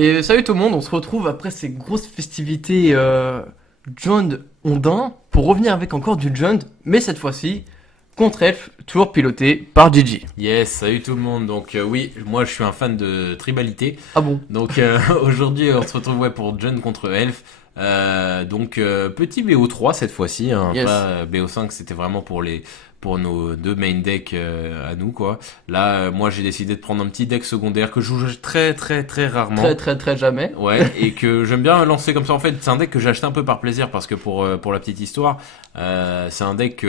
Et salut tout le monde, on se retrouve après ces grosses festivités Jund Ondin pour revenir avec encore du Jund, mais cette fois-ci contre Elf, toujours piloté par Gigi. Yes, salut tout le monde. Donc oui, moi je suis un fan de tribalité. Ah bon? Donc aujourd'hui on se retrouve pour Jund contre Elf. Petit BO3 cette fois-ci, hein, Yes. pas BO5, c'était vraiment pour nos deux main decks à nous quoi. Là moi j'ai décidé de prendre un petit deck secondaire que je joue très très très rarement. Très jamais. Ouais, et que j'aime bien lancer comme ça. En fait, c'est un deck que j'ai acheté un peu par plaisir parce que pour la petite histoire, c'est un deck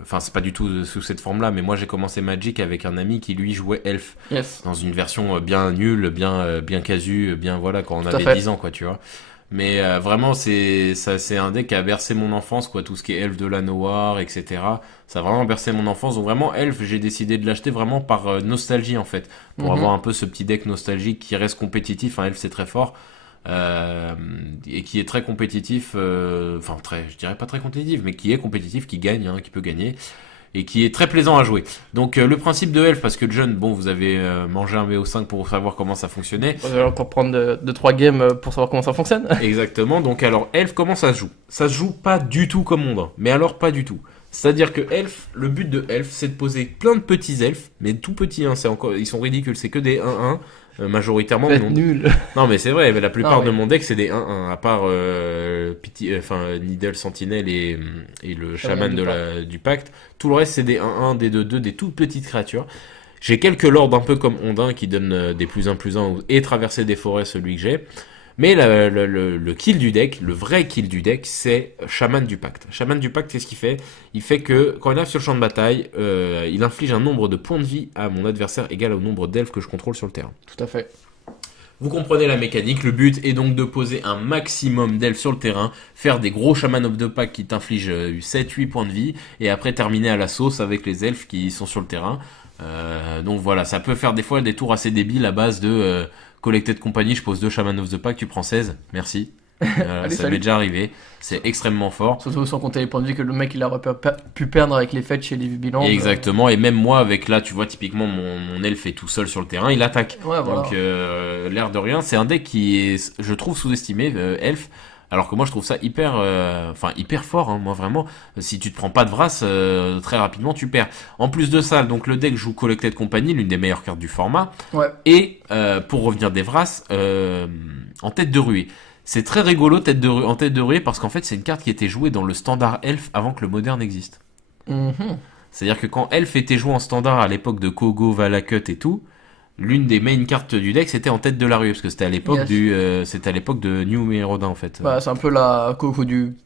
enfin c'est pas du tout sous cette forme-là, mais moi j'ai commencé Magic avec un ami qui lui jouait Elf Yes. dans une version bien nulle, bien casu, bien voilà quand on Tout à avait fait. 10 ans quoi, tu vois. Mais vraiment c'est un deck qui a bercé mon enfance quoi, tout ce qui est Elf de la Noir, etc. Ça a vraiment bercé mon enfance. Donc vraiment Elf, j'ai décidé de l'acheter vraiment par nostalgie en fait, pour avoir un peu ce petit deck nostalgique qui reste compétitif. Elf c'est très fort. Et qui est très compétitif, je dirais pas très compétitif, mais qui est compétitif, qui gagne, hein, qui peut gagner, et qui est très plaisant à jouer. Donc le principe de Elf, parce que John, bon, vous avez mangé un BO5 pour savoir comment ça fonctionnait. On va encore prendre 2-3 games pour savoir comment ça fonctionne. Exactement, donc alors Elf, comment ça se joue? Ça se joue pas du tout comme Mondin, mais alors pas du tout. C'est-à-dire que Elf, le but de Elf, c'est de poser plein de petits elfes, mais tout petits, hein, ils sont ridicules, c'est que des 1-1, majoritairement. Ça va être nul. Non mais c'est vrai, mais la plupart Ah, de oui. mon deck c'est des 1-1, à part Needle Sentinel et le Shaman du pacte. Tout le reste c'est des 1-1, des 2-2, des toutes petites créatures. J'ai quelques lords un peu comme Ondin qui donnent des +1/+1 et traverser des forêts, celui que j'ai. Mais le kill du deck, le vrai kill du deck, c'est Shaman du pacte. Shaman du pacte, qu'est-ce qu'il fait? Il fait que quand il arrive sur le champ de bataille, il inflige un nombre de points de vie à mon adversaire égal au nombre d'elfes que je contrôle sur le terrain. Tout à fait. Vous comprenez la mécanique, le but est donc de poser un maximum d'elfes sur le terrain, faire des gros Shaman of the Pack qui t'infligent 7-8 points de vie, et après terminer à la sauce avec les elfes qui sont sur le terrain. Donc voilà, ça peut faire des fois des tours assez débiles à base de collecter de compagnie, je pose 2 Shaman of the Pack, tu prends 16, merci. Allez, Ça salut. m'est déjà arrivé, c'est extrêmement fort. Surtout sans compter les points de vie que le mec il aurait pu perdre avec les fêtes chez les Bilans. Exactement, et même moi avec là, tu vois typiquement mon elfe est tout seul sur le terrain, il attaque. Ouais, voilà. Donc l'air de rien, c'est un deck qui est, je trouve, sous-estimé, elfe. Alors que moi je trouve ça hyper fort, hein, moi vraiment. Si tu te prends pas de Vras, très rapidement tu perds. En plus de ça, donc le deck joue Collected Company, l'une des meilleures cartes du format. Ouais. Et pour revenir des Vras, en tête de ruée. C'est très rigolo en tête de ruée parce qu'en fait c'est une carte qui était jouée dans le standard elfe avant que le moderne existe. Mhm. C'est-à-dire que quand Elf était joué en standard à l'époque de Kogo, Valakut et tout, l'une des main cartes du deck c'était en tête de la ruée parce que c'était à l'époque Yes. c'était à l'époque de New Merodin en fait. Bah, c'est un peu la coco du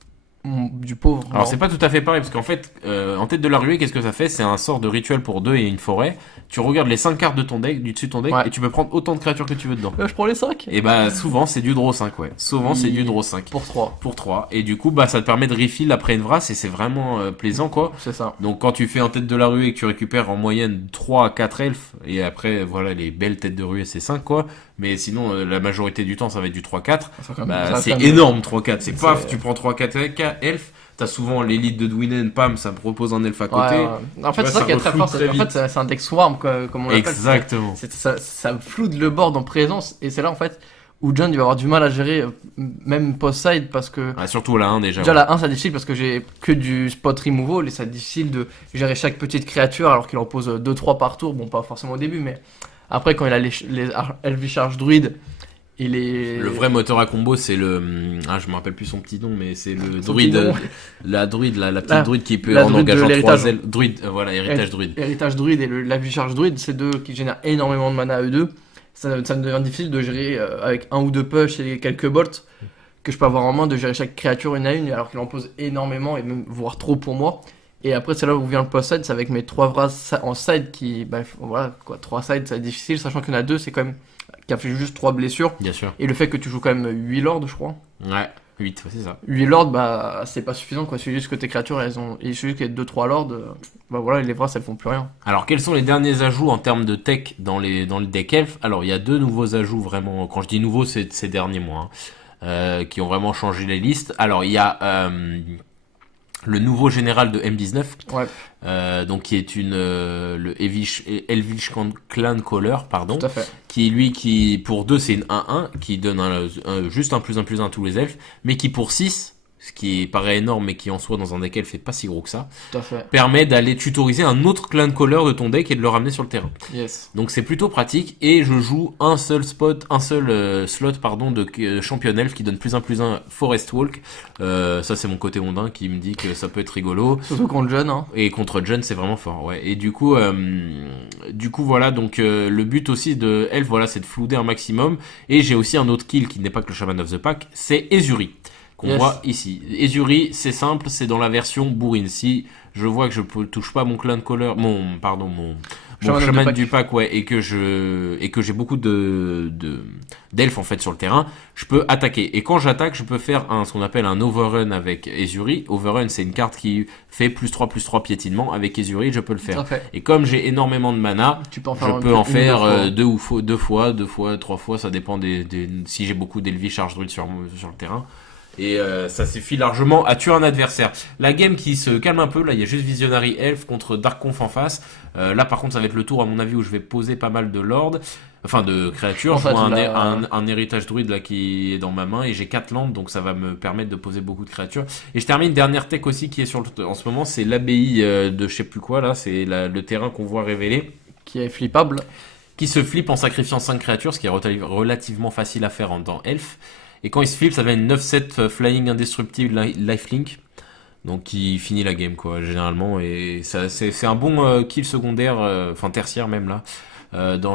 pauvre. Alors non. c'est pas tout à fait pareil parce qu'en fait en tête de la ruée qu'est-ce que ça fait? C'est un sort de rituel pour 2 et une forêt. Tu regardes les 5 cartes de ton deck, du dessus de ton deck, Ouais. et tu peux prendre autant de créatures que tu veux dedans. Je prends les 5 Et bah souvent c'est du draw 5, ouais. Souvent c'est du draw 5. pour 3. Pour 3. Et du coup bah ça te permet de refill après une Vras et c'est vraiment plaisant quoi. C'est ça. Donc quand tu fais en tête de la ruée et que tu récupères en moyenne 3 à 4 elfes, et après voilà les belles têtes de ruée c'est 5 quoi, mais sinon la majorité du temps ça va être du 3-4, bah, c'est énorme 3-4, c'est paf, tu prends 3-4 elfes, t'as souvent l'élite de Dwynn, pam, ça me propose un elfe à côté. En fait, vois, c'est ça ça qui est très refloue fort. très En vite. fait, c'est un deck swarm, comme on l'appelle. Exactement. Ça floude le board en présence. Et c'est là, en fait, où John il va avoir du mal à gérer, même post-side, parce que. Ah, surtout la 1 déjà. Déjà, ouais. la 1, c'est difficile parce que j'ai que du spot removal et c'est difficile de gérer chaque petite créature alors qu'il en pose 2-3 par tour. Bon, pas forcément au début, mais après, quand il a les Heavy Charge Druid et les. Le vrai moteur à combo, c'est le. Je me rappelle plus son petit nom, mais c'est le Son druide. petit nom. La druide, la petite Ah, druide qui peut la en druide de engageant l'héritage. 3 ailes. Druide, voilà, héritage druide. Héritage Druid et la Heavy Charge Druid, c'est deux qui génèrent énormément de mana à eux deux. Ça me devient difficile de gérer avec un ou deux push et quelques bolts que je peux avoir en main, de gérer chaque créature une à une, alors qu'il en pose énormément et même voire trop pour moi. Et après, c'est là où vient le post-side, c'est avec mes 3 Vras en side qui. Bah, voilà, quoi, 3 sides, c'est difficile, sachant qu'il y en a 2, c'est quand même. Qui a fait juste 3 blessures. Bien sûr. Et le fait que tu joues quand même 8 lords, je crois. Ouais, 8, c'est ça. 8 lords, bah, c'est pas suffisant, quoi. C'est juste que tes créatures, il suffit qu'il y ait 2-3 lords, bah voilà, les Vras, elles font plus rien. Alors, quels sont les derniers ajouts en termes de tech dans le deck elf? Alors, il y a 2 nouveaux ajouts vraiment. Quand je dis nouveaux, c'est ces derniers mois, hein, qui ont vraiment changé les listes. Alors, il y a le nouveau général de M19, Ouais, donc qui est le Elvish Clan Caller, pardon, tout à fait. qui pour 2 c'est une 1-1, qui donne juste un plus 1 à tous les elfes, mais qui pour 6, ce qui paraît énorme, mais qui en soi dans un deck elfe fait pas si gros que ça, Tout à fait. permet d'aller tutoriser un autre Clan Caller de ton deck et de le ramener sur le terrain. Yes. Donc c'est plutôt pratique, et je joue un seul slot pardon de champion elf qui donne plus 1 Forest Walk. Ça c'est mon côté mondain qui me dit que ça peut être rigolo. Surtout contre jeune, hein. Et contre John c'est vraiment fort, ouais. Et du coup voilà, donc le but aussi de elf, voilà, c'est de flouder un maximum. Et j'ai aussi un autre kill qui n'est pas que le Shaman of the Pack, c'est Ezuri, qu'on Yes. voit ici. Ezuri, c'est simple, c'est dans la version bourrine. Si je vois que je touche pas mon clan caller, mon Shaman of the du pack, ouais, et que j'ai beaucoup d'elfes en fait sur le terrain, je peux attaquer. Et quand j'attaque, je peux faire ce qu'on appelle un overrun avec Ezuri. Overrun, c'est une carte qui fait +3/+3 piétinement. Avec Ezuri, je peux le Tout à faire. fait. Et comme j'ai énormément de mana, Tu peux en je faire peux en une ou faire deux deux fois, 3 fois, ça dépend si j'ai beaucoup d'Elvish Charge Druid sur le terrain. Et ça suffit largement à tuer un adversaire. La game qui se calme un peu, là il y a juste Visionary Elf contre Dark Conf en face. Là par contre ça va être le tour à mon avis où je vais poser pas mal de lords, enfin de créatures. En Je fait, vois là- un héritage druide là qui est dans ma main, et j'ai 4 landes, donc ça va me permettre de poser beaucoup de créatures. Et je termine dernière tech aussi qui est en ce moment, c'est l'abbaye de je sais plus quoi là, c'est le terrain qu'on voit révélé, qui est flippable. qui se flippe en sacrifiant 5 créatures, ce qui est relativement facile à faire dans Elf. Et quand il se flippe, ça devient une 9/7 flying indestructible lifelink. Donc qui finit la game quoi, généralement. Et c'est un bon kill secondaire, enfin tertiaire même là, Yes. dans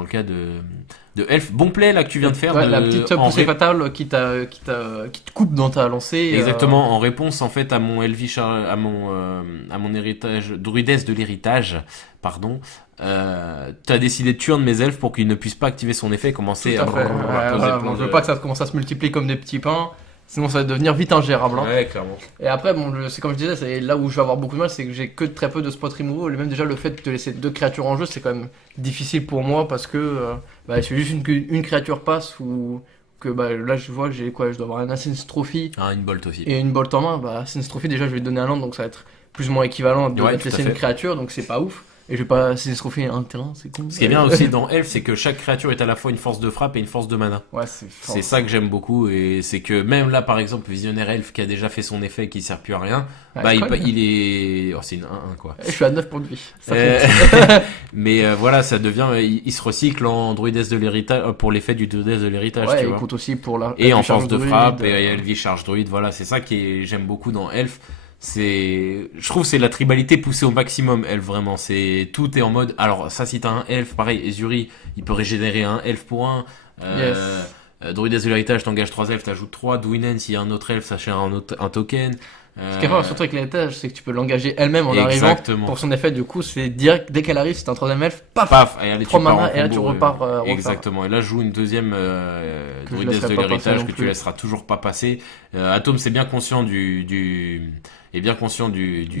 le cas de Elf. Bon play là que tu viens de faire. Ouais, la petite poussée fatale qui te coupe dans ta lancée. Exactement, en réponse en fait à mon Elvish, à mon héritage, druidesse de l'héritage, pardon. T'as décidé de tuer un de mes elfes pour qu'il ne puisse pas activer son effet et commencer Tout à fait. poser Je veux pas que ça commence à se multiplier comme des petits pains, sinon ça va devenir vite ingérable. Hein. Ouais, clairement. Et après, bon, c'est comme je disais, c'est là où je vais avoir beaucoup de mal, c'est que j'ai que très peu de spot removal. Et même déjà le fait de te laisser 2 créatures en jeu, c'est quand même difficile pour moi parce que il suffit juste une créature passe ou que là je vois que j'ai quoi, je dois avoir un Assassin's Trophy Une bolt aussi. et une bolt en main. Assassin's Trophy déjà je vais lui donner un land donc ça va être plus ou moins équivalent de Ouais, mettre tout à laisser une fait. créature donc c'est pas ouf. Et je vais pas Assassin's Trophy un terrain, c'est con. Ce qui est bien aussi dans Elf, c'est que chaque créature est à la fois une force de frappe et une force de mana. Ouais, c'est fort. C'est ça que j'aime beaucoup, et c'est que même là, par exemple, Visionnaire Elf qui a déjà fait son effet et qui sert plus à rien, Ouais, je connais. il est... Oh, c'est une 1-1 quoi. Et je suis à 9 points de vie. Ça Euh, compte. Mais voilà, ça devient... il se recycle en druidesse de l'héritage, pour l'effet du druidesse de l'héritage, Ouais, tu il vois. compte aussi pour la. Et en charge force de druide, frappe, et Elvish Charge Druid, voilà, c'est ça j'aime beaucoup dans Elf. Je trouve que c'est la tribalité poussée au maximum, Elf, vraiment. Tout est en mode, alors ça, si t'as un Elf, pareil, Ezuri, il peut régénérer un Elf pour un. Yes. Druidesse de l'héritage, t'engages 3 elfes, t'ajoutes 3. Douinen, s'il y a un autre elfe, ça cher un token. Ce qui est fort, surtout avec l'héritage, c'est que tu peux l'engager elle-même en Exactement. arrivant. Pour son effet, du coup, c'est direct, dès qu'elle arrive, c'est un troisième elfe, paf, Paf, et allez, 3 tu pars en mana, et là combo, tu repars. refaire. Exactement. Et là, je joue une deuxième je druidesse laisserai de pas passer l'héritage non que tu plus. laisseras toujours pas passer. Atom, c'est bien conscient du Du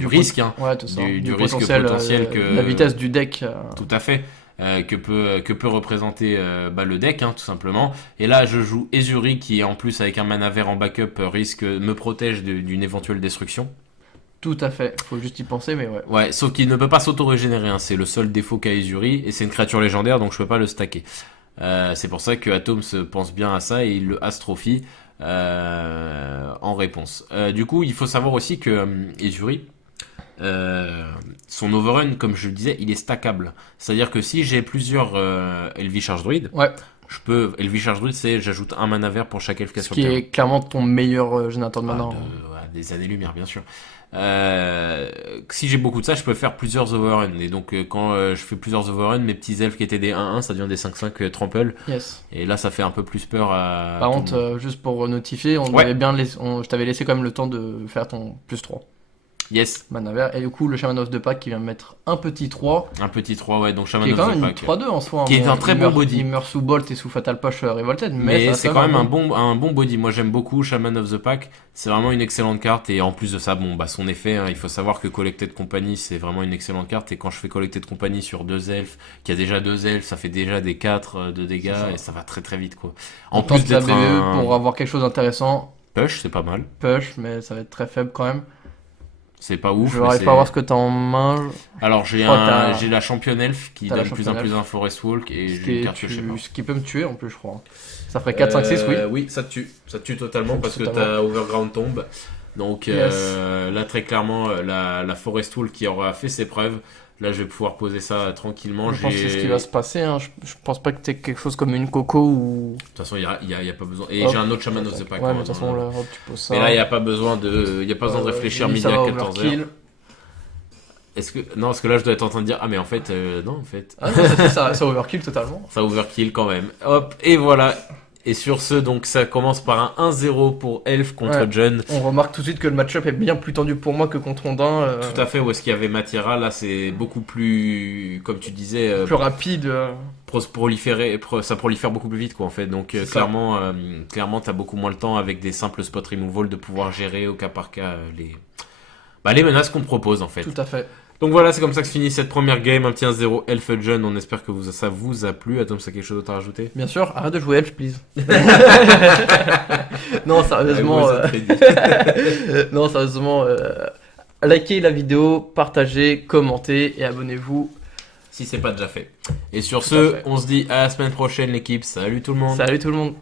risque, hein. Ouais, tout ça. Du risque potentiel que... La vitesse du deck. Tout à fait. Que peut représenter le deck, hein, tout simplement. Et là, je joue Ezuri qui, en plus, avec un mana vert en backup, me protège d'une éventuelle destruction. Tout à fait. Faut juste y penser, mais ouais. Ouais, sauf qu'il ne peut pas s'auto-régénérer, hein. C'est le seul défaut qu'a Ezuri, et c'est une créature légendaire, donc je peux pas le stacker. C'est pour ça que Atom se pense bien à ça, et il le astrophie en réponse. Du coup, il faut savoir aussi que Ezuri, son overrun, comme je le disais, il est stackable. C'est-à-dire que si j'ai plusieurs Elvish Charge Druid, Ouais. Elvish Charge Druid, c'est j'ajoute un mana vert pour chaque elfe qui a Ce sur qui le terrain. est clairement ton meilleur générateur de mana. Des années-lumière, bien sûr. Si j'ai beaucoup de ça, je peux faire plusieurs overruns. Et donc, quand je fais plusieurs overruns, mes petits elfes qui étaient des 1-1, ça devient des 5-5 trample. Yes. Et là, ça fait un peu plus peur à. Par tout contre, le monde. juste pour notifier, Ouais. je t'avais laissé quand même le temps de faire ton plus 3 Yes, mana vert. Et du coup, le Shaman of the Pack qui vient mettre un petit 3, un petit 3, ouais. Donc, Shaman qui est of quand the même une Pack. 3-2 en soi. Qui est un très bon body. Il meurt sous Bolt et sous Fatal Push Revolted, Mais ça c'est reste quand même bon. un bon body. Moi, j'aime beaucoup Shaman of the Pack. C'est vraiment une excellente carte. Et en plus de ça, son effet, hein, il faut savoir que Collected Company, c'est vraiment une excellente carte. Et quand je fais Collected Company sur 2 elfes, qui a déjà 2 elfes, ça fait déjà des 4 de dégâts. C'est ça. Et ça va très très vite, quoi. En En plus plus la d'être BE pour avoir quelque chose d'intéressant. Push, c'est pas mal. Push, mais ça va être très faible quand même. C'est pas ouf. Je mais n'arrive c'est- pas à voir ce que t'as en main. Alors Je crois que t'as- j'ai la championne elfe qui t'as la donne plus en championne plus un forest walk et Ce j'ai qui, une est- carte que je sais pas. ce qui peut me tuer en plus, je crois. Ça ferait 4, 5, 6, oui. Oui, ça te tue. Ça te tue totalement parce que Totalement. t'as Overground Tomb. Donc Yes. là, très clairement, la Forest Tool qui aura fait ses preuves. Là, je vais pouvoir poser ça tranquillement. Je pense que c'est ce J'ai- qui va se passer. Hein. Je pense pas que t'aies quelque chose comme une coco ou. De toute façon, il y a pas besoin. Et Hop. j'ai un autre Shaman of the Pack. Ouais, hein, mais de toute façon, là, hop, tu poses ça. Mais là, il n'y a pas besoin de réfléchir lui, midi ça à va 14h. overkill. Est-ce que non, parce que là, je dois être en train de dire ah mais en fait non en fait Ah non, ça overkill totalement. ça overkill quand même. Hop et voilà. Et sur ce, donc ça commence par un 1-0 pour Elf contre Ouais. Jun. On remarque tout de suite que le match-up est bien plus tendu pour moi que contre Ondin. Tout à fait, où est-ce qu'il y avait Matira, là c'est beaucoup plus, comme tu disais, Plus rapide. ça prolifère beaucoup plus vite quoi en fait. Donc C'est ça. clairement t'as beaucoup moins le temps avec des simples spot removal de pouvoir gérer au cas par cas les menaces qu'on te propose en fait. Tout à fait. Donc voilà, c'est comme ça que se finit cette première game, un petit 1-0 Elf Jun. On espère que ça vous a plu. Atom, ça quelque chose d'autre à rajouter? Bien sûr, arrête de jouer Elf, please. Non, sérieusement. Non, sérieusement. Likez la vidéo, partagez, commentez et abonnez-vous. Si c'est pas déjà fait. Et sur Tout à ce, fait. on se dit à la semaine prochaine l'équipe. Salut tout le monde. Salut tout le monde.